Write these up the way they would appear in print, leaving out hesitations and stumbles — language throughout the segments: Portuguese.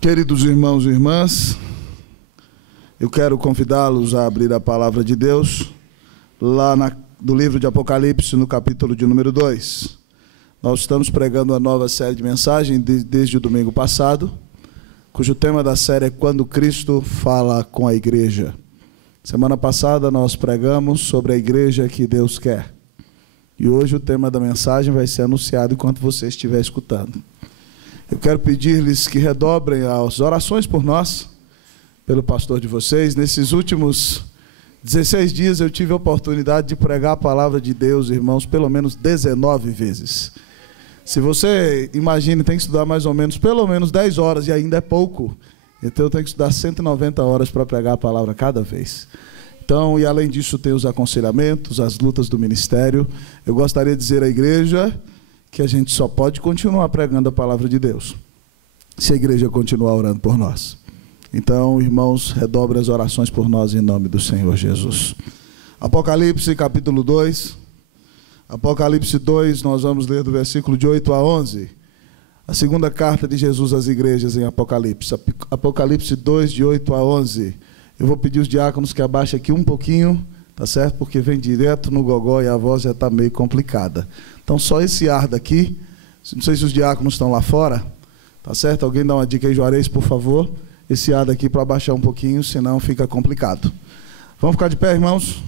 Queridos irmãos e irmãs, eu quero convidá-los a abrir a palavra de Deus lá do livro de Apocalipse, no capítulo de número 2. Nós estamos pregando uma nova série de mensagens desde o domingo passado, cujo tema da série é Quando Cristo Fala com a Igreja. Semana passada nós pregamos sobre a igreja que Deus quer. E hoje o tema da mensagem vai ser anunciado enquanto você estiver escutando. Eu quero pedir-lhes que redobrem as orações por nós, pelo pastor de vocês. Nesses últimos 16 dias eu tive a oportunidade de pregar a palavra de Deus, irmãos, pelo menos 19 vezes. Se você imagina, tem que estudar mais ou menos, pelo menos 10 horas, e ainda é pouco. Então eu tenho que estudar 190 horas para pregar a palavra cada vez. Então, e além disso tem os aconselhamentos, as lutas do ministério. Eu gostaria de dizer à igreja que a gente só pode continuar pregando a palavra de Deus se a igreja continuar orando por nós. Então, irmãos, redobre as orações por nós em nome do Senhor Jesus. Apocalipse capítulo 2. Apocalipse 2, nós vamos ler do versículo de 8 a 11. A segunda carta de Jesus às igrejas em Apocalipse. Apocalipse 2, de 8 a 11. Eu vou pedir os diáconos que abaixem aqui um pouquinho, tá certo? Porque vem direto no gogó e a voz já está meio complicada. Então, só esse ar daqui, não sei se os diáconos estão lá fora, tá certo? Alguém dá uma dica aí, Juarez, por favor. Esse ar daqui para abaixar um pouquinho, senão fica complicado. Vamos ficar de pé, irmãos?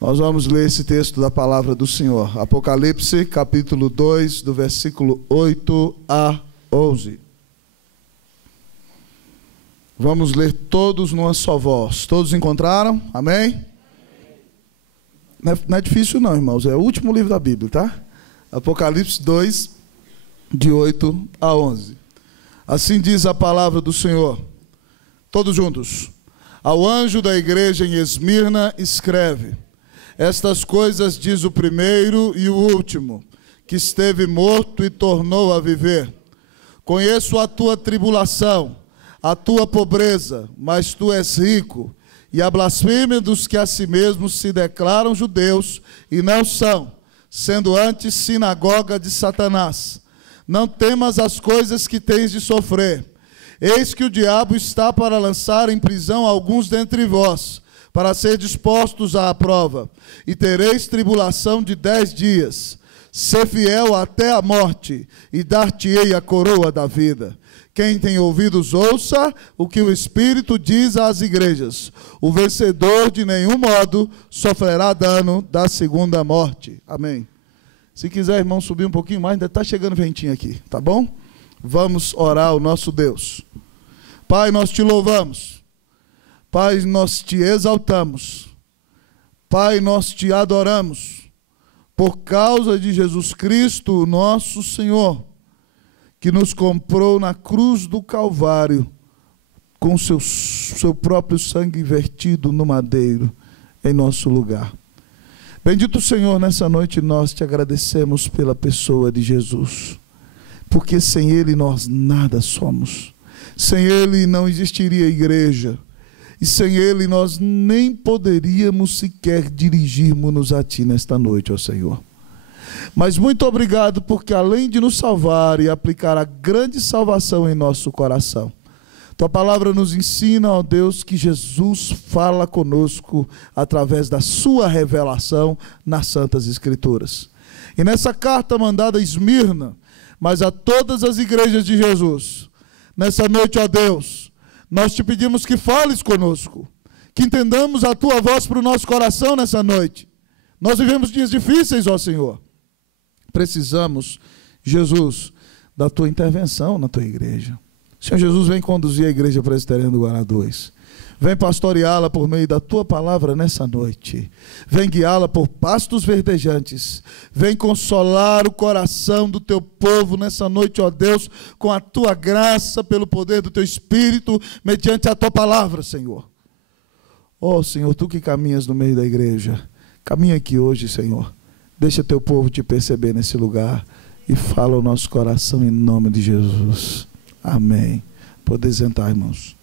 Nós vamos ler esse texto da palavra do Senhor. Apocalipse, capítulo 2, do versículo 8 a 11. Vamos ler todos numa só voz. Todos encontraram? Amém? Não é difícil não, irmãos. É o último livro da Bíblia, tá? Apocalipse 2, de 8 a 11. Assim diz a palavra do Senhor. Todos juntos. Ao anjo da igreja em Esmirna escreve: estas coisas diz o primeiro e o último, que esteve morto e tornou a viver. Conheço a tua tribulação, a tua pobreza, mas tu és rico, e a blasfêmia dos que a si mesmos se declaram judeus e não são, sendo antes sinagoga de Satanás. Não temas as coisas que tens de sofrer. Eis que o diabo está para lançar em prisão alguns dentre vós, para ser dispostos à prova, e tereis tribulação de 10 dias. Sê fiel até a morte, e dar-te-ei a coroa da vida. Quem tem ouvidos, ouça o que o Espírito diz às igrejas. O vencedor de nenhum modo sofrerá dano da segunda morte. Amém. Se quiser, irmão, subir um pouquinho mais, ainda está chegando ventinho aqui, tá bom? Vamos orar ao nosso Deus. Pai, nós te louvamos. Pai, nós te exaltamos. Pai, nós te adoramos. Por causa de Jesus Cristo, nosso Senhor, que nos comprou na cruz do Calvário, com seu próprio sangue vertido no madeiro, em nosso lugar. Bendito Senhor, nessa noite nós te agradecemos pela pessoa de Jesus, porque sem Ele nós nada somos. Sem Ele não existiria igreja, e sem Ele nós nem poderíamos sequer dirigirmos-nos a Ti nesta noite, ó Senhor. Mas muito obrigado, porque além de nos salvar e aplicar a grande salvação em nosso coração, tua palavra nos ensina, ó Deus, que Jesus fala conosco através da sua revelação nas Santas Escrituras. E nessa carta mandada a Esmirna, mas a todas as igrejas de Jesus, nessa noite, ó Deus, nós te pedimos que fales conosco, que entendamos a tua voz para o nosso coração nessa noite. Nós vivemos dias difíceis, ó Senhor. Precisamos, Jesus, da tua intervenção na tua igreja. Senhor Jesus, vem conduzir a igreja presbiteriana do Guará 2. Vem pastoreá-la por meio da tua palavra nessa noite. Vem guiá-la por pastos verdejantes. Vem consolar o coração do teu povo nessa noite, ó Deus, com a tua graça, pelo poder do teu Espírito, mediante a tua palavra, Senhor. Ó Senhor, tu que caminhas no meio da igreja, caminha aqui hoje, Senhor. Deixa teu povo te perceber nesse lugar e fala ao nosso coração em nome de Jesus. Amém. Pode sentar, irmãos.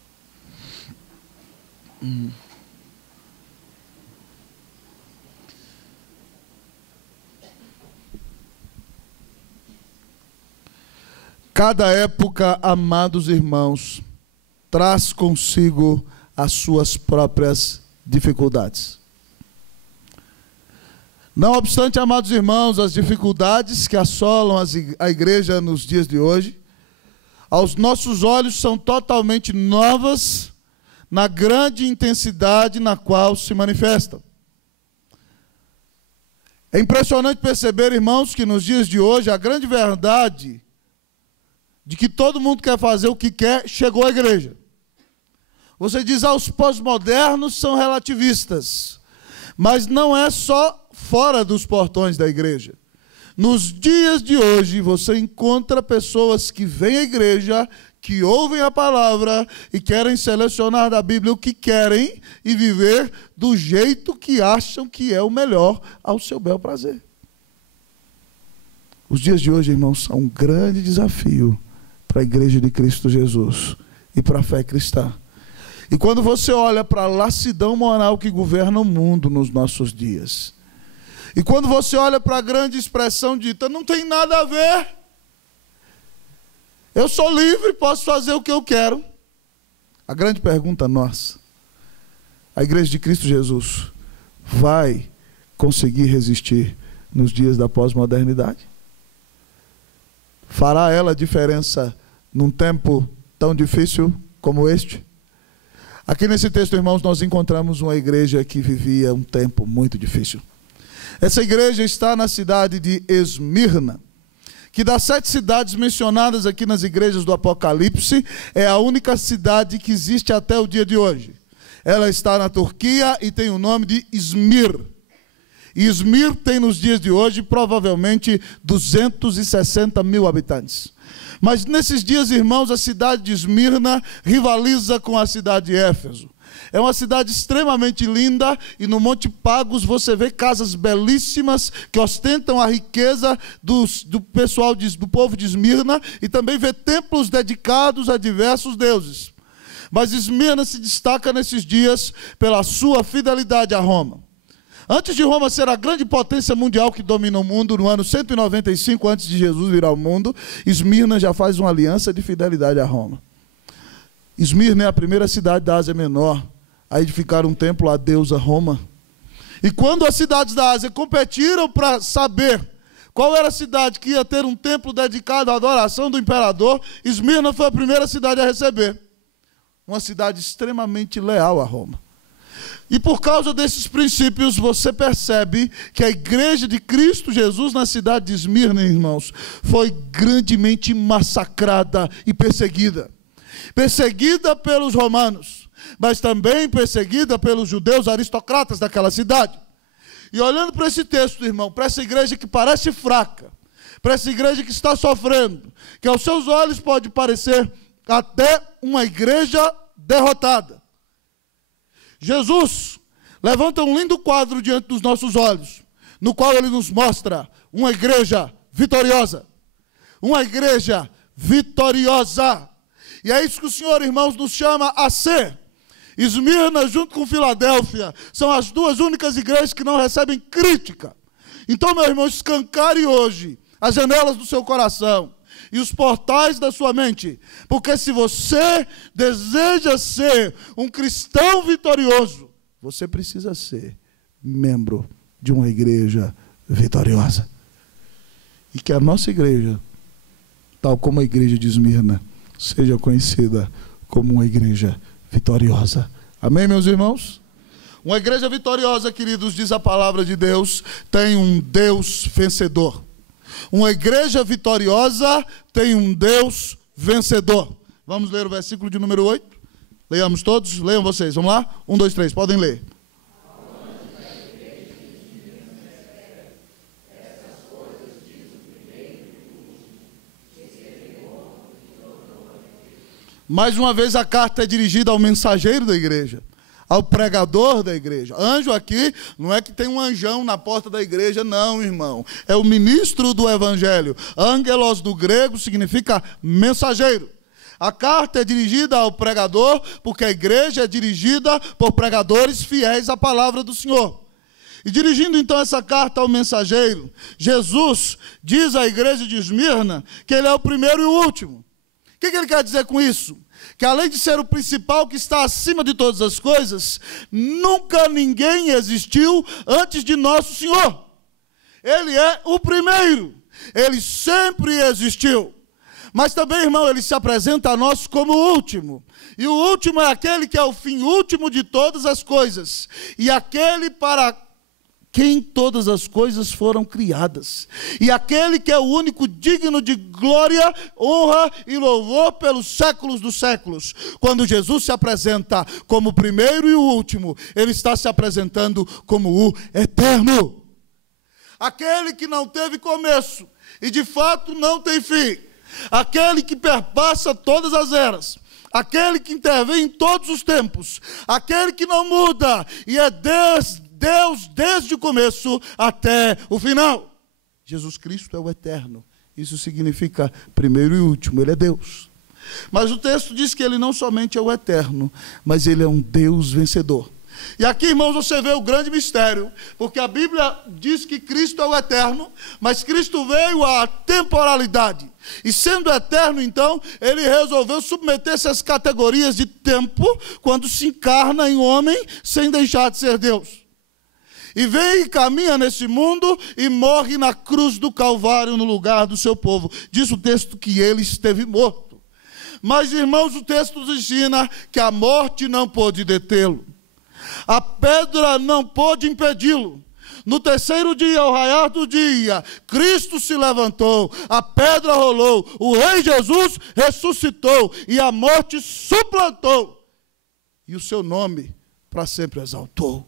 Cada época, amados irmãos, traz consigo as suas próprias dificuldades. Não obstante, amados irmãos, as dificuldades que assolam a igreja nos dias de hoje, aos nossos olhos são totalmente novas na grande intensidade na qual se manifestam. É impressionante perceber, irmãos, que nos dias de hoje a grande verdade de que todo mundo quer fazer o que quer chegou à igreja. Você diz, os pós-modernos são relativistas, mas não é só fora dos portões da igreja. Nos dias de hoje você encontra pessoas que vêm à igreja, que ouvem a palavra e querem selecionar da Bíblia o que querem e viver do jeito que acham que é o melhor ao seu bel prazer. Os dias de hoje, irmãos, são um grande desafio para a igreja de Cristo Jesus e para a fé cristã. E quando você olha para a lassidão moral que governa o mundo nos nossos dias, e quando você olha para a grande expressão dita, não tem nada a ver, eu sou livre, posso fazer o que eu quero. A grande pergunta nossa, a igreja de Cristo Jesus vai conseguir resistir nos dias da pós-modernidade? Fará ela diferença num tempo tão difícil como este? Aqui nesse texto, irmãos, nós encontramos uma igreja que vivia um tempo muito difícil. Essa igreja está na cidade de Esmirna, que das 7 cidades mencionadas aqui nas igrejas do Apocalipse, é a única cidade que existe até o dia de hoje. Ela está na Turquia e tem o nome de Izmir. E Izmir tem nos dias de hoje provavelmente 260 mil habitantes. Mas nesses dias, irmãos, a cidade de Esmirna rivaliza com a cidade de Éfeso. É uma cidade extremamente linda e no Monte Pagos você vê casas belíssimas que ostentam a riqueza do pessoal, do povo de Esmirna, e também vê templos dedicados a diversos deuses. Mas Esmirna se destaca nesses dias pela sua fidelidade a Roma. Antes de Roma ser a grande potência mundial que domina o mundo, no ano 195 antes de Jesus vir ao mundo, Esmirna já faz uma aliança de fidelidade a Roma. Esmirna é a primeira cidade da Ásia Menor a edificar um templo à deusa Roma. E quando as cidades da Ásia competiram para saber qual era a cidade que ia ter um templo dedicado à adoração do imperador, Esmirna foi a primeira cidade a receber. Uma cidade extremamente leal a Roma. E por causa desses princípios, você percebe que a igreja de Cristo Jesus na cidade de Esmirna, irmãos, foi grandemente massacrada e perseguida. Perseguida pelos romanos, mas também perseguida pelos judeus aristocratas daquela cidade. E olhando para esse texto, irmão, para essa igreja que parece fraca, para essa igreja que está sofrendo, que aos seus olhos pode parecer até uma igreja derrotada, Jesus levanta um lindo quadro diante dos nossos olhos, no qual ele nos mostra uma igreja vitoriosa. Uma igreja vitoriosa. E é isso que o Senhor, irmãos, nos chama a ser. Esmirna, junto com Filadélfia, são as duas únicas igrejas que não recebem crítica. Então, meu irmão, escancare hoje as janelas do seu coração e os portais da sua mente, porque se você deseja ser um cristão vitorioso, você precisa ser membro de uma igreja vitoriosa. E que a nossa igreja, tal como a igreja de Esmirna, seja conhecida como uma igreja vitoriosa. Amém, meus irmãos? Uma igreja vitoriosa, queridos, diz a palavra de Deus, tem um Deus vencedor. Uma igreja vitoriosa tem um Deus vencedor. Vamos ler o versículo de número 8? Leiamos todos? Leiam vocês. Vamos lá? 1, 2, 3. Podem ler. Mais uma vez a carta é dirigida ao mensageiro da igreja, ao pregador da igreja. Anjo aqui não é que tem um anjão na porta da igreja, não, irmão. É o ministro do evangelho. Angelos do grego significa mensageiro. A carta é dirigida ao pregador, porque a igreja é dirigida por pregadores fiéis à palavra do Senhor. E dirigindo então essa carta ao mensageiro, Jesus diz à igreja de Esmirna que ele é o primeiro e o último. O que ele quer dizer com isso? Que além de ser o principal que está acima de todas as coisas, nunca ninguém existiu antes de nosso Senhor. Ele é o primeiro, ele sempre existiu. Mas também, irmão, ele se apresenta a nós como o último. E o último é aquele que é o fim último de todas as coisas. E aquele para quem todas as coisas foram criadas. E aquele que é o único digno de glória, honra e louvor pelos séculos dos séculos. Quando Jesus se apresenta como o primeiro e o último, ele está se apresentando como o eterno. Aquele que não teve começo e de fato não tem fim. Aquele que perpassa todas as eras. Aquele que intervém em todos os tempos. Aquele que não muda e é Deus desde o começo até o final. Jesus Cristo é o eterno. Isso significa primeiro e último, ele é Deus. Mas o texto diz que ele não somente é o eterno, mas ele é um Deus vencedor. E aqui, irmãos, você vê o grande mistério, porque a Bíblia diz que Cristo é o eterno, mas Cristo veio à temporalidade. E sendo eterno, então, ele resolveu submeter-se às categorias de tempo, quando se encarna em homem, sem deixar de ser Deus. E vem e caminha nesse mundo e morre na cruz do Calvário no lugar do seu povo. Diz o texto que ele esteve morto. Mas, irmãos, o texto nos ensina que a morte não pôde detê-lo. A pedra não pôde impedi-lo. No terceiro dia, ao raiar do dia, Cristo se levantou, a pedra rolou, o Rei Jesus ressuscitou e a morte suplantou. E o seu nome para sempre exaltou.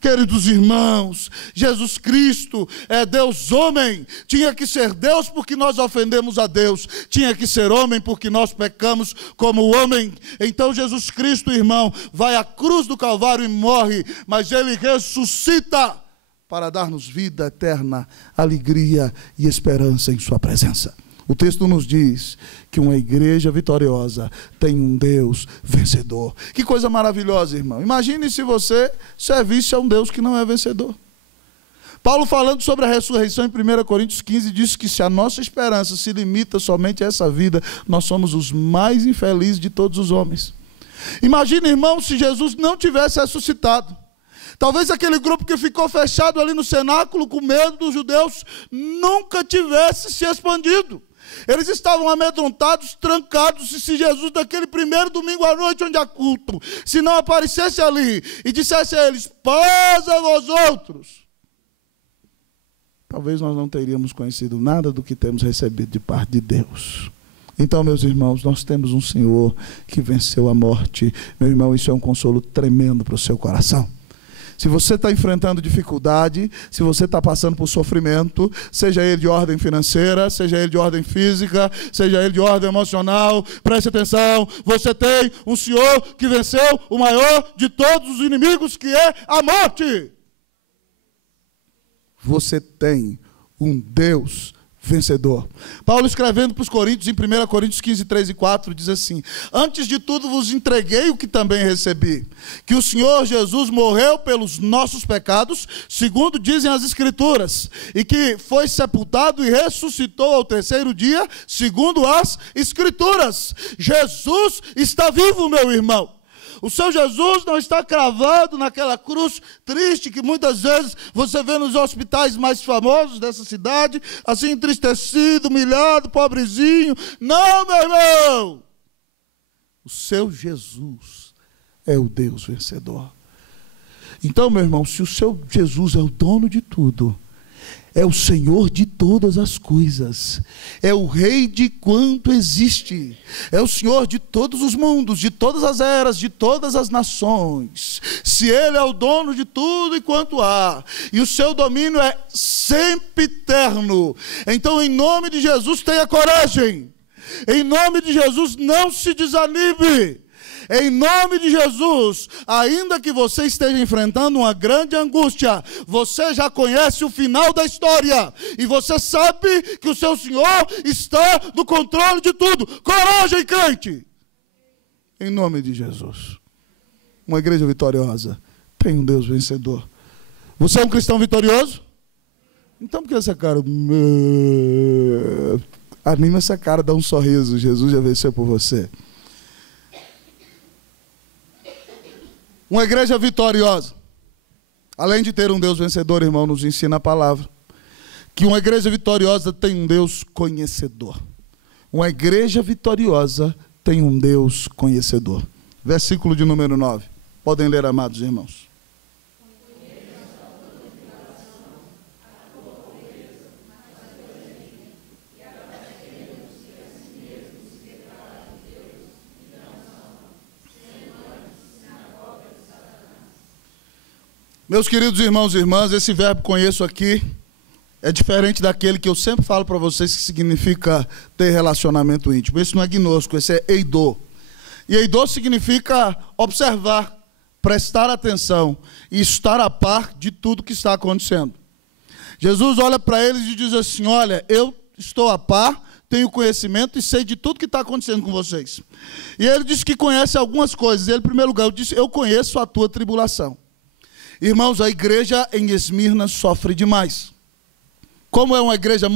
Queridos irmãos, Jesus Cristo é Deus homem. Tinha que ser Deus porque nós ofendemos a Deus. Tinha que ser homem porque nós pecamos como homem. Então Jesus Cristo, irmão, vai à cruz do Calvário e morre, mas ele ressuscita para dar-nos vida eterna, alegria e esperança em sua presença. O texto nos diz que uma igreja vitoriosa tem um Deus vencedor. Que coisa maravilhosa, irmão. Imagine se você servisse a um Deus que não é vencedor. Paulo, falando sobre a ressurreição em 1 Coríntios 15, diz que se a nossa esperança se limita somente a essa vida, nós somos os mais infelizes de todos os homens. Imagine, irmão, se Jesus não tivesse ressuscitado. Talvez aquele grupo que ficou fechado ali no cenáculo com medo dos judeus nunca tivesse se expandido. Eles estavam amedrontados, trancados, e se Jesus, daquele primeiro domingo à noite, onde há culto, se não aparecesse ali e dissesse a eles, paz a vós outros, talvez nós não teríamos conhecido nada do que temos recebido de parte de Deus. Então, meus irmãos, nós temos um Senhor que venceu a morte. Meu irmão, isso é um consolo tremendo para o seu coração. Se você está enfrentando dificuldade, se você está passando por sofrimento, seja ele de ordem financeira, seja ele de ordem física, seja ele de ordem emocional, preste atenção, você tem um Senhor que venceu o maior de todos os inimigos, que é a morte. Você tem um Deus vencedor. Paulo, escrevendo para os Coríntios, em 1 Coríntios 15, 3 e 4, diz assim: antes de tudo vos entreguei o que também recebi, que o Senhor Jesus morreu pelos nossos pecados, segundo dizem as Escrituras, e que foi sepultado e ressuscitou ao terceiro dia, segundo as Escrituras. Jesus está vivo, meu irmão. O seu Jesus não está cravado naquela cruz triste que muitas vezes você vê nos hospitais mais famosos dessa cidade, assim entristecido, humilhado, pobrezinho. Não, meu irmão! O seu Jesus é o Deus vencedor. Então, meu irmão, se o seu Jesus é o dono de tudo, é o Senhor de todas as coisas, é o Rei de quanto existe, é o Senhor de todos os mundos, de todas as eras, de todas as nações. Se Ele é o dono de tudo e quanto há, e o seu domínio é sempre eterno, então, em nome de Jesus, tenha coragem. Em nome de Jesus, não se desanime. Em nome de Jesus, ainda que você esteja enfrentando uma grande angústia, você já conhece o final da história, e você sabe que o seu Senhor está no controle de tudo. Coragem, crente! Em nome de Jesus. Uma igreja vitoriosa tem um Deus vencedor. Você é um cristão vitorioso? Então por que essa cara? Anima essa cara, dá um sorriso. Jesus já venceu por você. Uma igreja vitoriosa, além de ter um Deus vencedor, irmão, nos ensina a palavra, que uma igreja vitoriosa tem um Deus conhecedor. Uma igreja vitoriosa tem um Deus conhecedor. Versículo de número 9. Podem ler, amados irmãos. Meus queridos irmãos e irmãs, esse verbo conheço aqui é diferente daquele que eu sempre falo para vocês que significa ter relacionamento íntimo. Esse não é gnosco, esse é eidô. E eidô significa observar, prestar atenção e estar a par de tudo que está acontecendo. Jesus olha para eles e diz assim: olha, eu estou a par, tenho conhecimento e sei de tudo que está acontecendo com vocês. E ele disse que conhece algumas coisas. Ele, em primeiro lugar, disse: eu conheço a tua tribulação. Irmãos, a igreja em Esmirna sofre demais. Como é uma igreja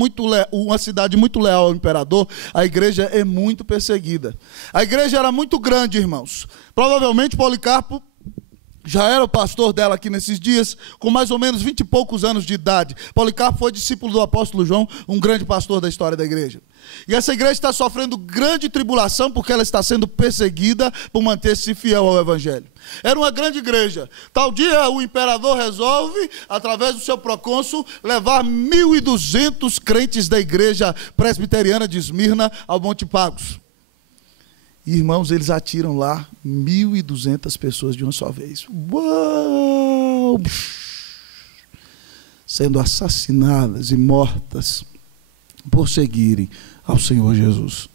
uma cidade muito leal ao imperador, a igreja é muito perseguida. A igreja era muito grande, irmãos. Provavelmente Policarpo já era o pastor dela aqui nesses dias, com mais ou menos 20 e poucos anos de idade. Policarpo foi discípulo do apóstolo João, um grande pastor da história da igreja. E essa igreja está sofrendo grande tribulação porque ela está sendo perseguida por manter-se fiel ao evangelho. Era uma grande igreja. Tal dia o imperador resolve, através do seu procônsul, levar 1.200 crentes da igreja presbiteriana de Esmirna ao Monte Pagos. E, irmãos, eles atiram lá 1.200 pessoas de uma só vez. Uau! Sendo assassinadas e mortas por seguirem ao Senhor Jesus.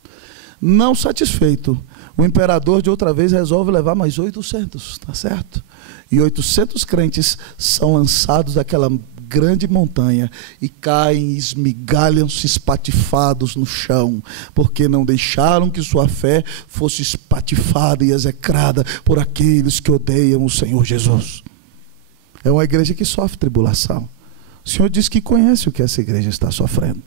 Não satisfeito, o imperador de outra vez resolve levar mais 800, tá certo? E 800 crentes são lançados daquela grande montanha e caem, esmigalham-se espatifados no chão, porque não deixaram que sua fé fosse espatifada e execrada por aqueles que odeiam o Senhor Jesus. É uma igreja que sofre tribulação. O Senhor diz que conhece o que essa igreja está sofrendo.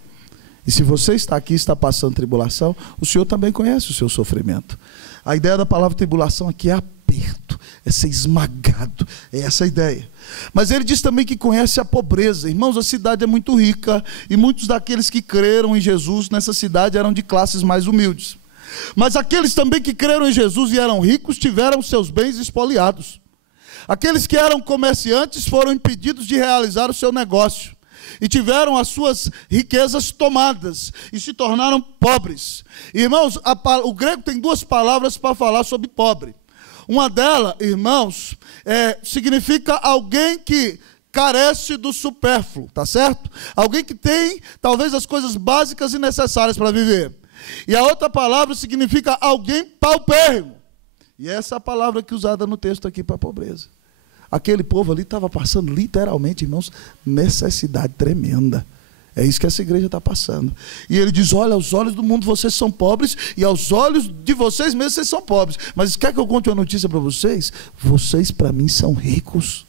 E se você está aqui e está passando tribulação, o Senhor também conhece o seu sofrimento. A ideia da palavra tribulação aqui é aperto, é ser esmagado, é essa a ideia. Mas ele diz também que conhece a pobreza. Irmãos, a cidade é muito rica e muitos daqueles que creram em Jesus nessa cidade eram de classes mais humildes. Mas aqueles também que creram em Jesus e eram ricos tiveram seus bens espoliados. Aqueles que eram comerciantes foram impedidos de realizar o seu negócio e tiveram as suas riquezas tomadas e se tornaram pobres. Irmãos, o grego tem duas palavras para falar sobre pobre. Uma delas, irmãos, significa alguém que carece do supérfluo, tá certo? Alguém que tem, talvez, as coisas básicas e necessárias para viver. E a outra palavra significa alguém paupérrimo. E essa é a palavra que é usada no texto aqui para pobreza. Aquele povo ali estava passando literalmente, irmãos, necessidade tremenda. É isso que essa igreja está passando. E ele diz: olha, aos olhos do mundo vocês são pobres, e aos olhos de vocês mesmos vocês são pobres. Mas quer que eu conte uma notícia para vocês? Vocês para mim são ricos.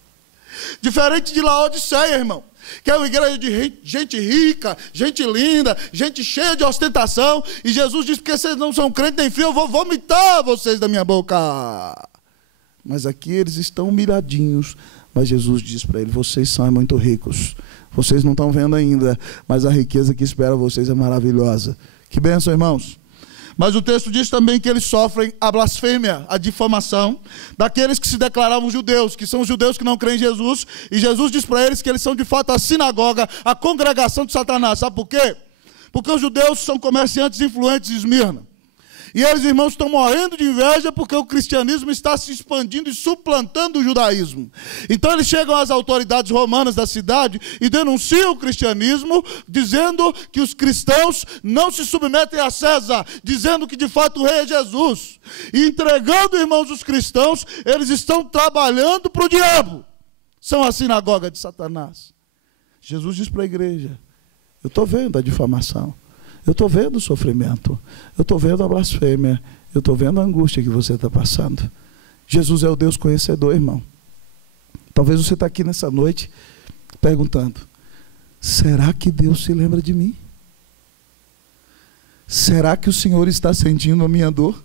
Diferente de Laodiceia, irmão, que é uma igreja de gente rica, gente linda, gente cheia de ostentação. E Jesus diz: porque vocês não são crentes nem frios, eu vou vomitar vocês da minha boca. Mas aqui eles estão humilhadinhos. Mas Jesus diz para eles: vocês são muito ricos. Vocês não estão vendo ainda, mas a riqueza que espera vocês é maravilhosa. Que bênção, irmãos. Mas o texto diz também que eles sofrem a blasfêmia, a difamação daqueles que se declaravam judeus, que são os judeus que não creem em Jesus. E Jesus diz para eles que eles são de fato a sinagoga, a congregação de Satanás. Sabe por quê? Porque os judeus são comerciantes influentes em Esmirna. E eles, irmãos, estão morrendo de inveja porque o cristianismo está se expandindo e suplantando o judaísmo. Então eles chegam às autoridades romanas da cidade e denunciam o cristianismo, dizendo que os cristãos não se submetem a César, dizendo que de fato o rei é Jesus. E entregando, irmãos, os cristãos, eles estão trabalhando para o diabo. São a sinagoga de Satanás. Jesus diz para a igreja: eu estou vendo a difamação. Eu estou vendo o sofrimento, eu estou vendo a blasfêmia, eu estou vendo a angústia que você está passando. Jesus é o Deus conhecedor, irmão. Talvez você está aqui nessa noite perguntando: será que Deus se lembra de mim? Será que o Senhor está sentindo a minha dor?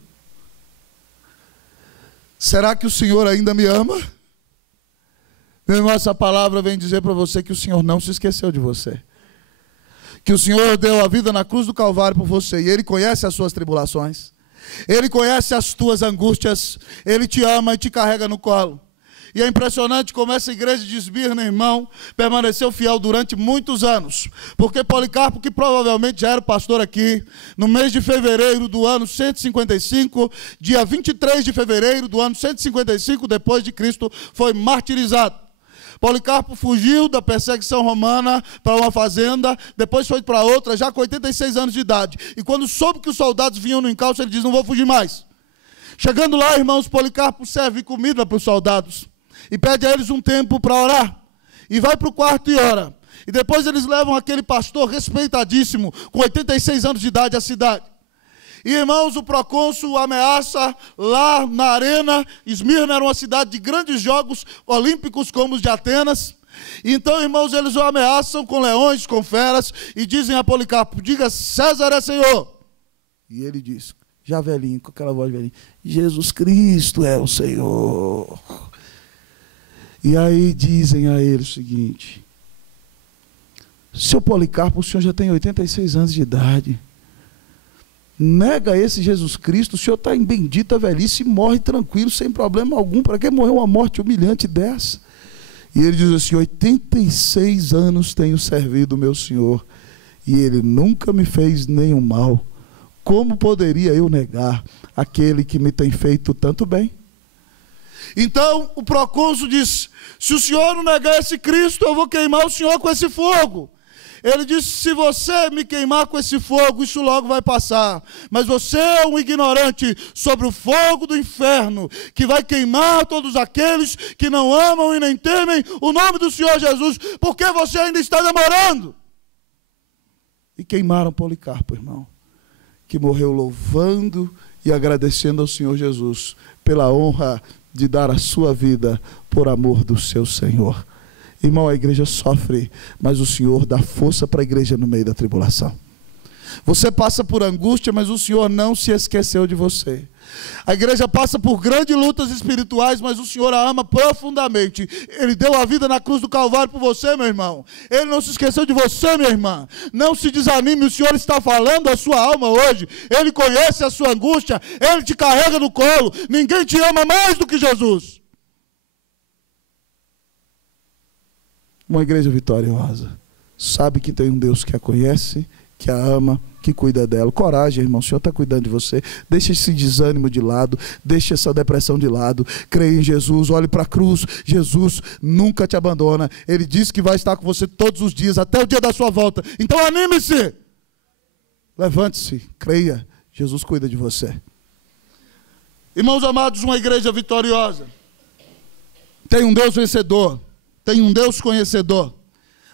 Será que o Senhor ainda me ama? Meu irmão, essa palavra vem dizer para você que o Senhor não se esqueceu de você. Que o Senhor deu a vida na cruz do Calvário por você. E Ele conhece as suas tribulações. Ele conhece as tuas angústias. Ele te ama e te carrega no colo. E é impressionante como essa igreja de Esmirna, irmão, permaneceu fiel durante muitos anos. Porque Policarpo, que provavelmente já era pastor aqui, no mês de fevereiro do ano 155, dia 23 de fevereiro do ano 155 depois de Cristo, foi martirizado. Policarpo fugiu da perseguição romana para uma fazenda, depois foi para outra, já com 86 anos de idade. E quando soube que os soldados vinham no encalço, ele diz: não vou fugir mais. Chegando lá, irmãos, Policarpo serve comida para os soldados e pede a eles um tempo para orar. E vai para o quarto e ora. E depois eles levam aquele pastor respeitadíssimo, com 86 anos de idade, à cidade. E, irmãos, o procônsul ameaça lá na arena. Esmirna era uma cidade de grandes jogos olímpicos como os de Atenas. Então, irmãos, eles o ameaçam com leões, com feras, e dizem a Policarpo: diga, César é Senhor. E ele diz, já velhinho, com aquela voz velhinha: Jesus Cristo é o Senhor. E aí dizem a ele o seguinte: seu Policarpo, o senhor já tem 86 anos de idade. Nega esse Jesus Cristo, o senhor está em bendita velhice e morre tranquilo, sem problema algum. Para que morrer uma morte humilhante dessa? E ele diz assim: 86 anos tenho servido o meu Senhor, e Ele nunca me fez nenhum mal. Como poderia eu negar aquele que me tem feito tanto bem? Então o procônsul diz: se o senhor não negar esse Cristo, eu vou queimar o senhor com esse fogo. Ele disse: se você me queimar com esse fogo, isso logo vai passar. Mas você é um ignorante sobre o fogo do inferno, que vai queimar todos aqueles que não amam e nem temem o nome do Senhor Jesus. Por que você ainda está demorando? E queimaram Policarpo, irmão, que morreu louvando e agradecendo ao Senhor Jesus pela honra de dar a sua vida por amor do seu Senhor. Irmão, a igreja sofre, mas o Senhor dá força para a igreja no meio da tribulação. Você passa por angústia, mas o Senhor não se esqueceu de você. A igreja passa por grandes lutas espirituais, mas o Senhor a ama profundamente. Ele deu a vida na cruz do Calvário por você, meu irmão. Ele não se esqueceu de você, minha irmã. Não se desanime, o Senhor está falando a sua alma hoje. Ele conhece a sua angústia, Ele te carrega no colo. Ninguém te ama mais do que Jesus. Uma igreja vitoriosa sabe que tem um Deus que a conhece, que a ama, que cuida dela. Coragem, irmão, o Senhor está cuidando de você. Deixa esse desânimo de lado, deixa essa depressão de lado. Creia em Jesus, olhe para a cruz. Jesus nunca te abandona. Ele disse que vai estar com você todos os dias, até o dia da sua volta. Então anime-se, levante-se, creia, Jesus cuida de você. Irmãos amados, uma igreja vitoriosa tem um Deus vencedor, tem um Deus conhecedor,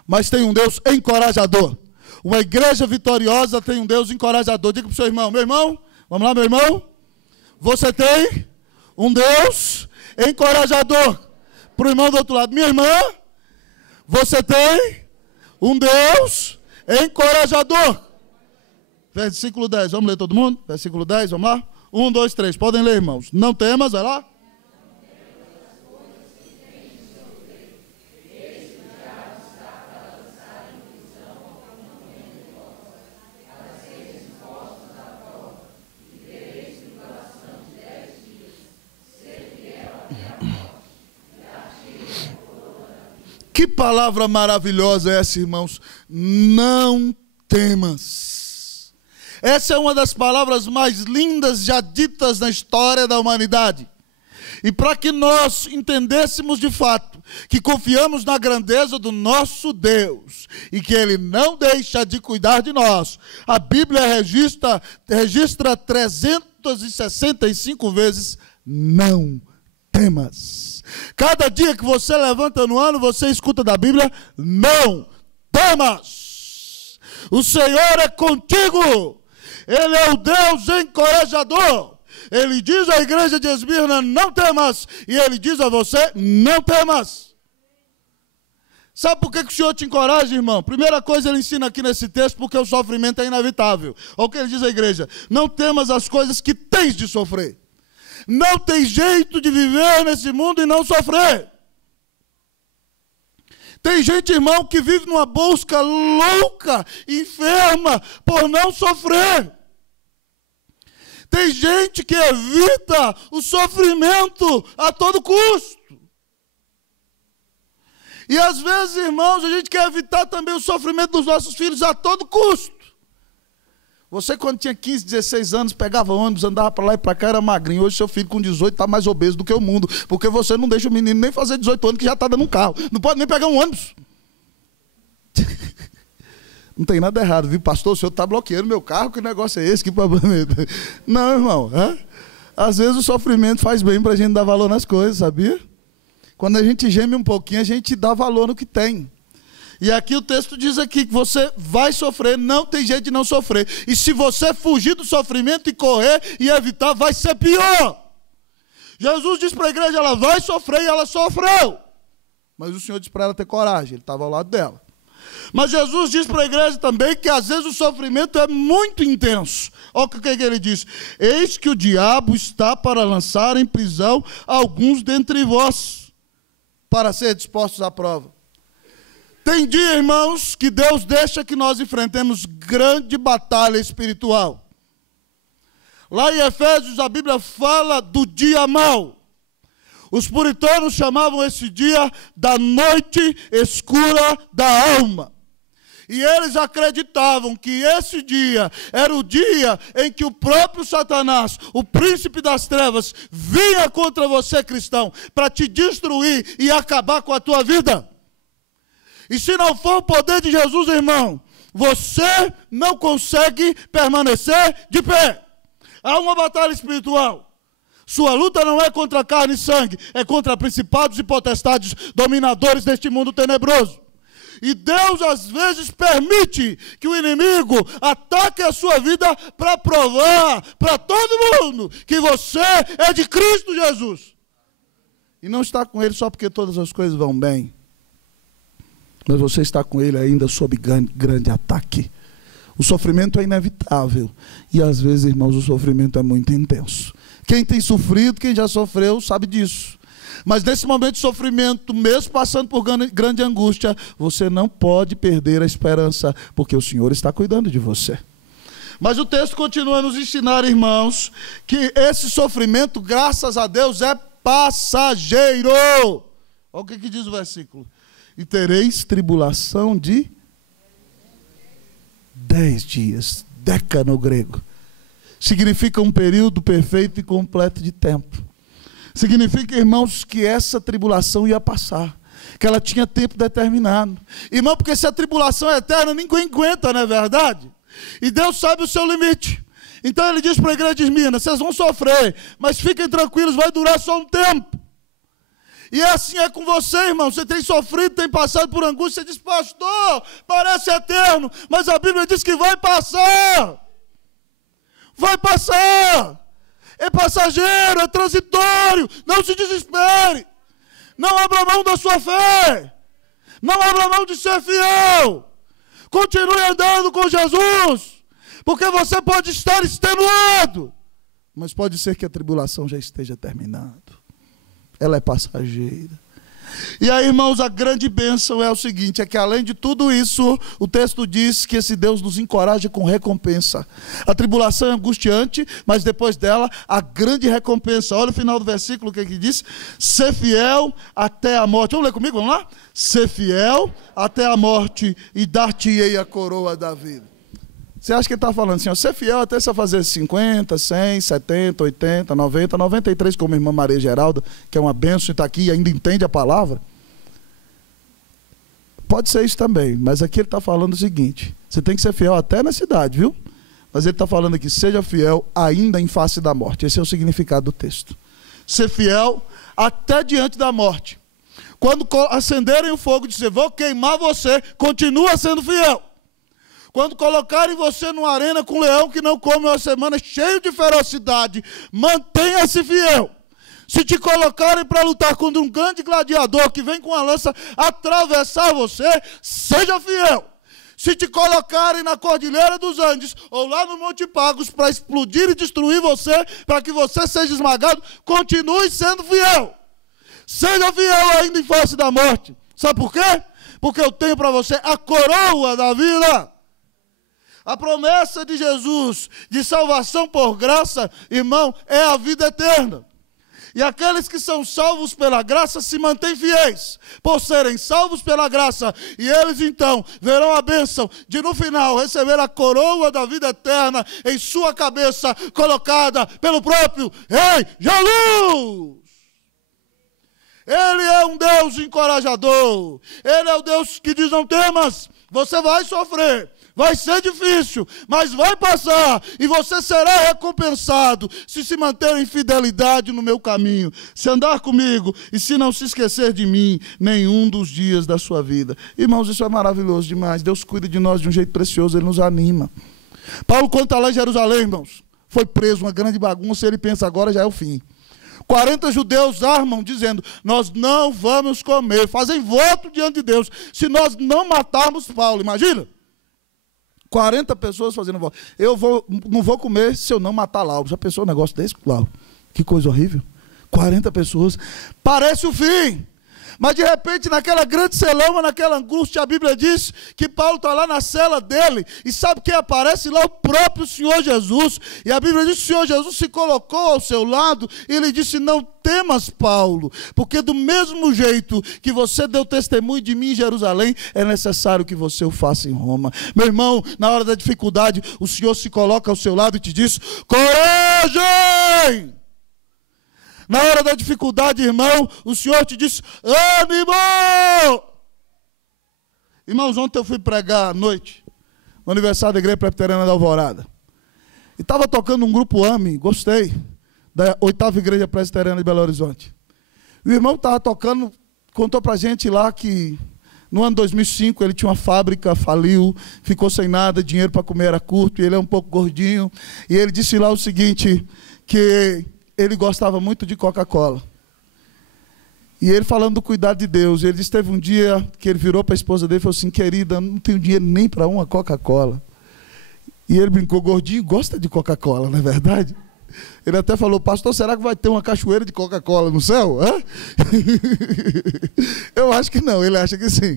mas tem um Deus encorajador. Uma igreja vitoriosa tem um Deus encorajador. Diga para o seu irmão: meu irmão, vamos lá, meu irmão, você tem um Deus encorajador. Para o irmão do outro lado: minha irmã, você tem um Deus encorajador. Versículo 10, vamos ler todo mundo? Versículo 10, vamos lá? 1, 2, 3, podem ler, irmãos. Não temas, vai lá. Que palavra maravilhosa é essa, irmãos? Não temas. Essa é uma das palavras mais lindas já ditas na história da humanidade. E para que nós entendêssemos de fato que confiamos na grandeza do nosso Deus e que Ele não deixa de cuidar de nós, a Bíblia registra 365 vezes: não temas. Cada dia que você levanta no ano, você escuta da Bíblia: não temas. O Senhor é contigo. Ele é o Deus encorajador. Ele diz à igreja de Esmirna: não temas. E Ele diz a você: não temas. Sabe por que o Senhor te encoraja, irmão? Primeira coisa ele ensina aqui nesse texto, porque o sofrimento é inevitável. Olha o que ele diz à igreja: não temas as coisas que tens de sofrer. Não tem jeito de viver nesse mundo e não sofrer. Tem gente, irmão, que vive numa busca louca, enferma, por não sofrer. Tem gente que evita o sofrimento a todo custo. E às vezes, irmãos, a gente quer evitar também o sofrimento dos nossos filhos a todo custo. Você, quando tinha 15, 16 anos, pegava ônibus, andava para lá e para cá, era magrinho. Hoje seu filho com 18 está mais obeso do que o mundo, porque você não deixa o menino nem fazer 18 anos que já está dando um carro. Não pode nem pegar um ônibus. Não tem nada errado, viu? Pastor, o senhor está bloqueando meu carro, que negócio é esse? Que problema? Não, irmão. Às vezes o sofrimento faz bem para a gente dar valor nas coisas, sabia? Quando a gente geme um pouquinho, a gente dá valor no que tem. E aqui o texto diz aqui que você vai sofrer, não tem jeito de não sofrer. E se você fugir do sofrimento e correr e evitar, vai ser pior. Jesus disse para a igreja, ela vai sofrer e ela sofreu. Mas o Senhor disse para ela ter coragem, ele estava ao lado dela. Mas Jesus disse para a igreja também que às vezes o sofrimento é muito intenso. Olha o que ele diz: eis que o diabo está para lançar em prisão alguns dentre vós, para ser dispostos à prova. Tem dia, irmãos, que Deus deixa que nós enfrentemos grande batalha espiritual. Lá em Efésios a Bíblia fala do dia mau. Os puritanos chamavam esse dia da noite escura da alma. E eles acreditavam que esse dia era o dia em que o próprio Satanás, o príncipe das trevas, vinha contra você, cristão, para te destruir e acabar com a tua vida. E se não for o poder de Jesus, irmão, você não consegue permanecer de pé. Há uma batalha espiritual. Sua luta não é contra carne e sangue, é contra principados e potestades dominadores deste mundo tenebroso. E Deus às vezes permite que o inimigo ataque a sua vida para provar para todo mundo que você é de Cristo Jesus. E não está com Ele só porque todas as coisas vão bem. Mas você está com Ele ainda sob grande ataque. O sofrimento é inevitável. E às vezes, irmãos, o sofrimento é muito intenso. Quem tem sofrido, quem já sofreu, sabe disso. Mas nesse momento de sofrimento, mesmo passando por grande angústia, você não pode perder a esperança, porque o Senhor está cuidando de você. Mas o texto continua a nos ensinar, irmãos, que esse sofrimento, graças a Deus, é passageiro. Olha o que diz o versículo. E tereis tribulação de 10 dias. Deca no grego. Significa um período perfeito e completo de tempo. Significa, irmãos, que essa tribulação ia passar, que ela tinha tempo determinado. Irmão, porque se a tribulação é eterna, ninguém aguenta, não é verdade? E Deus sabe o seu limite. Então ele diz para a igreja de Esmirna, vocês vão sofrer, mas fiquem tranquilos, vai durar só um tempo. E assim é com você, irmão. Você tem sofrido, tem passado por angústia, você diz, pastor, parece eterno, mas a Bíblia diz que vai passar. Vai passar. É passageiro, é transitório. Não se desespere. Não abra mão da sua fé. Não abra mão de ser fiel. Continue andando com Jesus. Porque você pode estar extenuado, mas pode ser que a tribulação já esteja terminando. Ela é passageira. E aí, irmãos, a grande bênção é o seguinte, é que além de tudo isso, o texto diz que esse Deus nos encoraja com recompensa. A tribulação é angustiante, mas depois dela, a grande recompensa. Olha o final do versículo, o que ele diz? Ser fiel até a morte. Vamos ler comigo, vamos lá? Ser fiel até a morte e dar-te-ei a coroa da vida. Você acha que ele está falando assim, ó, ser fiel até você fazer 50, 100, 70, 80, 90, 93, como a irmã Maria Geralda, que é uma bênção e está aqui e ainda entende a palavra? Pode ser isso também, mas aqui ele está falando o seguinte, você tem que ser fiel até na cidade, viu? Mas ele está falando aqui, seja fiel ainda em face da morte. Esse é o significado do texto. Ser fiel até diante da morte. Quando acenderem o fogo e dizer, vou queimar você, continua sendo fiel. Quando colocarem você numa arena com um leão que não come uma semana, cheio de ferocidade, mantenha-se fiel. Se te colocarem para lutar contra um grande gladiador que vem com a lança atravessar você, seja fiel. Se te colocarem na Cordilheira dos Andes ou lá no Monte Pagos para explodir e destruir você, para que você seja esmagado, continue sendo fiel. Seja fiel ainda em face da morte. Sabe por quê? Porque eu tenho para você a coroa da vida. A promessa de Jesus de salvação por graça, irmão, é a vida eterna. E aqueles que são salvos pela graça se mantêm fiéis, por serem salvos pela graça. E eles então verão a bênção de no final receber a coroa da vida eterna em sua cabeça, colocada pelo próprio Rei Jesus. Ele é um Deus encorajador. Ele é o Deus que diz: não temas, você vai sofrer. Vai ser difícil, mas vai passar, e você será recompensado se manter em fidelidade no meu caminho, se andar comigo e se não se esquecer de mim nenhum dos dias da sua vida. Irmãos, isso é maravilhoso demais. Deus cuida de nós de um jeito precioso, Ele nos anima. Paulo, quando está lá em Jerusalém, irmãos, foi preso, uma grande bagunça, e ele pensa: agora já é o fim. 40 judeus armam, dizendo: nós não vamos comer, fazem voto diante de Deus, se nós não matarmos Paulo. Imagina? 40 pessoas fazendo voto. Não vou comer se eu não matar Lauro. Já pensou um negócio desse, Lauro? Que coisa horrível. 40 pessoas. Parece o fim. Mas de repente, naquela grande celeuma, naquela angústia, a Bíblia diz que Paulo está lá na cela dele, e sabe quem aparece lá? O próprio Senhor Jesus. E a Bíblia diz que o Senhor Jesus se colocou ao seu lado e lhe disse: não temas, Paulo, porque do mesmo jeito que você deu testemunho de mim em Jerusalém, é necessário que você o faça em Roma. Meu irmão, na hora da dificuldade, o Senhor se coloca ao seu lado e te diz: coragem! Na hora da dificuldade, irmão, o Senhor te diz: ânimo! Irmãos, ontem eu fui pregar à noite, no aniversário da Igreja Presbiteriana da Alvorada. E estava tocando um grupo AME, gostei, da 8ª Igreja Presbiteriana de Belo Horizonte. E o irmão estava tocando, contou para a gente lá que no ano 2005 ele tinha uma fábrica, faliu, ficou sem nada, dinheiro para comer era curto, e ele é um pouco gordinho. E ele disse lá o seguinte, que ele gostava muito de Coca-Cola. E ele falando do cuidado de Deus, ele disse: teve um dia que ele virou para a esposa dele e falou assim: querida, não tenho dinheiro nem para uma Coca-Cola. E ele brincou: gordinho gosta de Coca-Cola, não é verdade? Ele até falou: pastor, será que vai ter uma cachoeira de Coca-Cola no céu? Hã? Eu acho que não, ele acha que sim.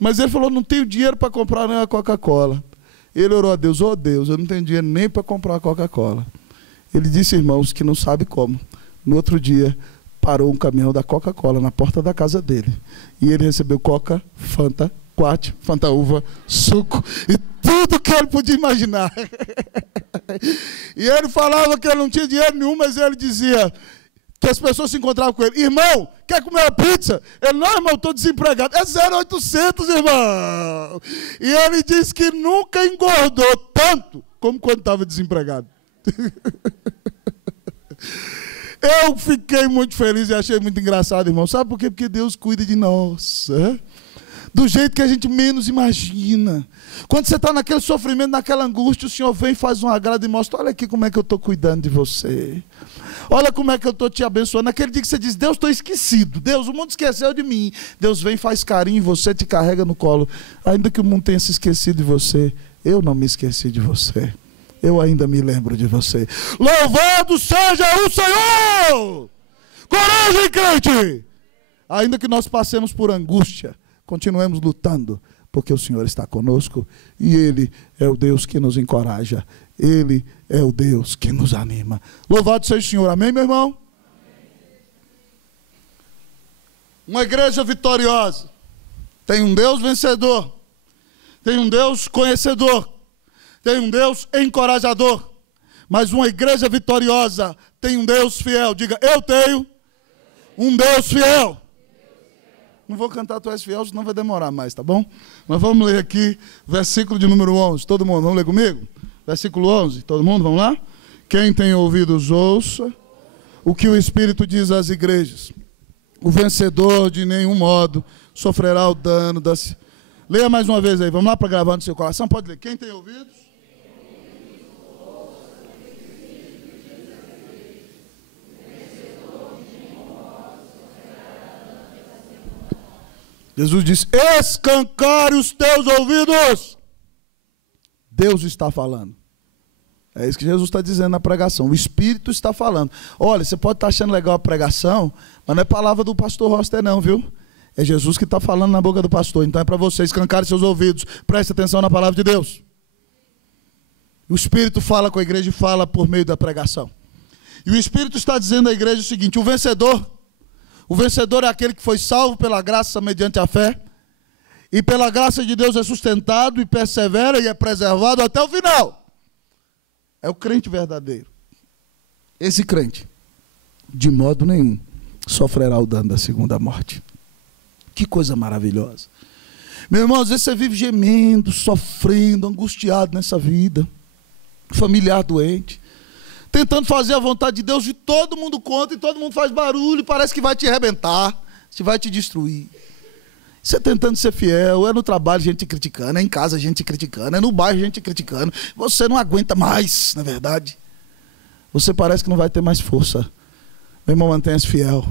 Mas ele falou: não tenho dinheiro para comprar nem uma Coca-Cola. Ele orou a Deus: oh Deus, eu não tenho dinheiro nem para comprar uma Coca-Cola. Ele disse, irmãos, que não sabe como. No outro dia, parou um caminhão da Coca-Cola na porta da casa dele. E ele recebeu Coca, Fanta, Quat, Fanta Uva, suco e tudo que ele podia imaginar. E ele falava que ele não tinha dinheiro nenhum, mas ele dizia que as pessoas se encontravam com ele: irmão, quer comer uma pizza? Ele: não, irmão, estou desempregado. É 0,800, irmão. E ele disse que nunca engordou tanto como quando estava desempregado. Eu fiquei muito feliz e achei muito engraçado, irmão. Sabe por quê? Porque Deus cuida de nós, do jeito que a gente menos imagina. Quando você está naquele sofrimento, naquela angústia, o Senhor vem e faz um agrado e mostra: olha aqui como é que eu estou cuidando de você. Olha como é que eu estou te abençoando. Naquele dia que você diz: Deus, estou esquecido. Deus, o mundo esqueceu de mim. Deus vem e faz carinho em você, te carrega no colo. Ainda que o mundo tenha se esquecido de você, eu não me esqueci de você. Eu ainda me lembro de você. Louvado seja o Senhor! Coragem, crente! Ainda que nós passemos por angústia, continuemos lutando, porque o Senhor está conosco e Ele é o Deus que nos encoraja. Ele é o Deus que nos anima. Louvado seja o Senhor. Amém, meu irmão? Uma igreja vitoriosa tem um Deus vencedor, tem um Deus conhecedor, tem um Deus encorajador. Mas uma igreja vitoriosa tem um Deus fiel. Diga: eu tenho um Deus fiel. Não vou cantar Tu és fiel, senão vai demorar mais, tá bom? Mas vamos ler aqui, versículo de número 11. Todo mundo, vamos ler comigo? Versículo 11, todo mundo, vamos lá? Quem tem ouvidos, ouça o que o Espírito diz às igrejas. O vencedor de nenhum modo sofrerá o dano das... Leia mais uma vez aí, vamos lá para gravar no seu coração. Pode ler. Quem tem ouvidos? Jesus disse: escancare os teus ouvidos. Deus está falando. É isso que Jesus está dizendo na pregação. O Espírito está falando. Olha, você pode estar achando legal a pregação, mas não é palavra do pastor Roster não, viu? É Jesus que está falando na boca do pastor. Então é para você escancar seus ouvidos. Preste atenção na palavra de Deus. O Espírito fala com a igreja e fala por meio da pregação. E o Espírito está dizendo à igreja o seguinte: o vencedor é aquele que foi salvo pela graça mediante a fé. E pela graça de Deus é sustentado e persevera e é preservado até o final. É o crente verdadeiro. Esse crente, de modo nenhum, sofrerá o dano da segunda morte. Que coisa maravilhosa. Meu irmão, às vezes você vive gemendo, sofrendo, angustiado nessa vida. Familiar doente. Tentando fazer a vontade de Deus e todo mundo conta e todo mundo faz barulho e parece que vai te arrebentar, que vai te destruir. Você tentando ser fiel, é no trabalho gente te criticando, é em casa gente te criticando, é no bairro gente te criticando. Você não aguenta mais, na verdade. Você parece que não vai ter mais força. Meu irmão, mantenha-se fiel.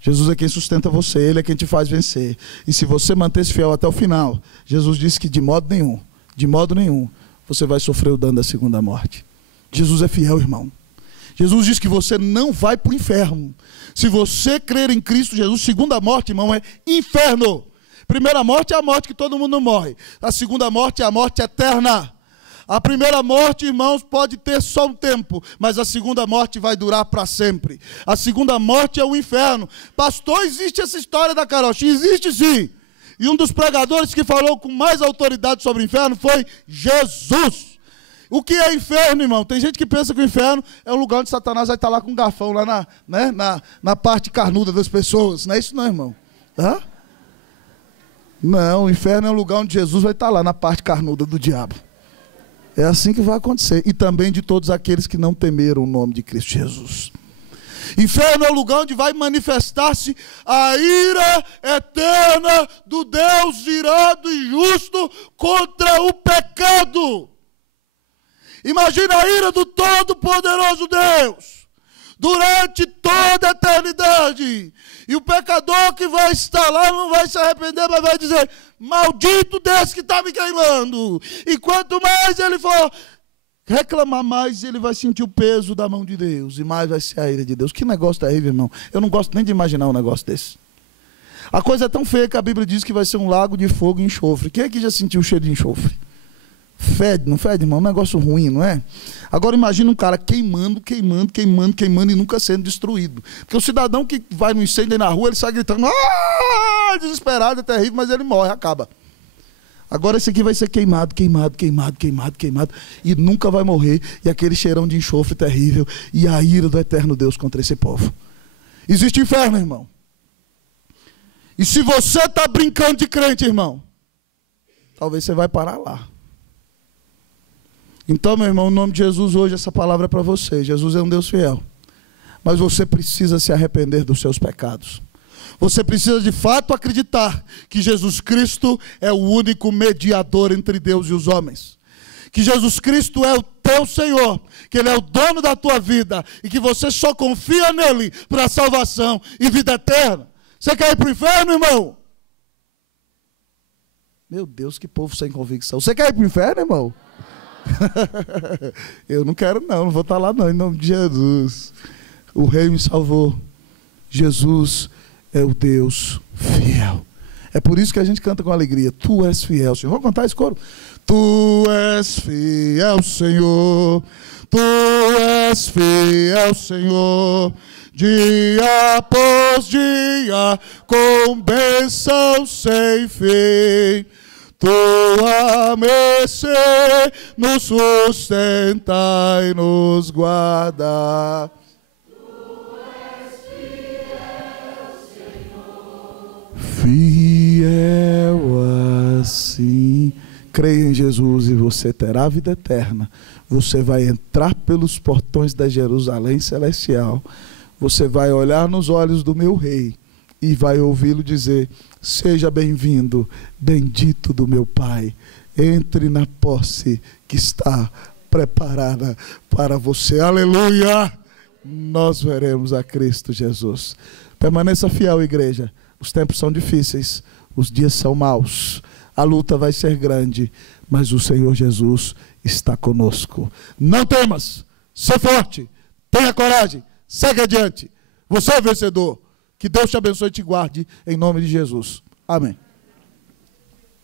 Jesus é quem sustenta você, Ele é quem te faz vencer. E se você manter-se fiel até o final, Jesus disse que de modo nenhum, você vai sofrer o dano da segunda morte. Jesus é fiel, irmão. Jesus diz que você não vai para o inferno. Se você crer em Cristo Jesus, segunda morte, irmão, é inferno. Primeira morte é a morte que todo mundo morre. A segunda morte é a morte eterna. A primeira morte, irmãos, pode ter só um tempo, mas a segunda morte vai durar para sempre. A segunda morte é o inferno. Pastor, existe essa história da carochinha? Existe sim. E um dos pregadores que falou com mais autoridade sobre o inferno foi Jesus. O que é inferno, irmão? Tem gente que pensa que o inferno é um lugar onde Satanás vai estar lá com um garfão, lá na parte carnuda das pessoas. Não é isso não, irmão? Hã? Não, o inferno é um lugar onde Jesus vai estar lá, na parte carnuda do diabo. É assim que vai acontecer. E também de todos aqueles que não temeram o nome de Cristo Jesus. Inferno é o lugar onde vai manifestar-se a ira eterna do Deus irado e justo contra o pecado. Imagina a ira do Todo-Poderoso Deus durante toda a eternidade. E o pecador que vai estar lá não vai se arrepender, mas vai dizer: maldito desse que está me queimando. E quanto mais ele for reclamar, mais ele vai sentir o peso da mão de Deus. E mais vai ser a ira de Deus. Que negócio terrível, irmão. Eu não gosto nem de imaginar um negócio desse. A coisa é tão feia que a Bíblia diz que vai ser um lago de fogo e enxofre. Quem aqui já sentiu o cheiro de enxofre? Fede, não fede, irmão? É um negócio ruim, não é? Agora imagina um cara queimando e nunca sendo destruído. Porque o cidadão que vai no incêndio aí na rua, ele sai gritando, desesperado, é terrível, mas ele morre, acaba. Agora esse aqui vai ser queimado, e nunca vai morrer, e aquele cheirão de enxofre terrível, e a ira do eterno Deus contra esse povo. Existe inferno, irmão. E se você está brincando de crente, irmão, talvez você vai parar lá. Então, meu irmão, em nome de Jesus, hoje essa palavra é para você. Jesus é um Deus fiel. Mas você precisa se arrepender dos seus pecados. Você precisa de fato acreditar que Jesus Cristo é o único mediador entre Deus e os homens. Que Jesus Cristo é o teu Senhor, que Ele é o dono da tua vida e que você só confia nele para salvação e vida eterna. Você quer ir para o inferno, irmão? Meu Deus, que povo sem convicção. Você quer ir para o inferno, irmão? Eu não quero não vou estar lá não, em nome de Jesus. O Rei me salvou. Jesus é o Deus fiel. É por isso que a gente canta com alegria. Tu és fiel, Senhor. Vamos cantar esse coro? Tu és fiel, Senhor. Tu és fiel, Senhor. Dia após dia, com bênção sem fim. Tua mercê nos sustenta e nos guarda. Tu és fiel, Senhor. Fiel assim. Creia em Jesus e você terá a vida eterna. Você vai entrar pelos portões da Jerusalém celestial. Você vai olhar nos olhos do meu Rei e vai ouvi-lo dizer: seja bem-vindo, bendito do meu Pai. Entre na posse que está preparada para você. Aleluia! Nós veremos a Cristo Jesus. Permaneça fiel, igreja. Os tempos são difíceis. Os dias são maus, a luta vai ser grande, mas o Senhor Jesus está conosco. Não temas, seja forte, tenha coragem, segue adiante. Você é vencedor. Que Deus te abençoe e te guarde, em nome de Jesus. Amém.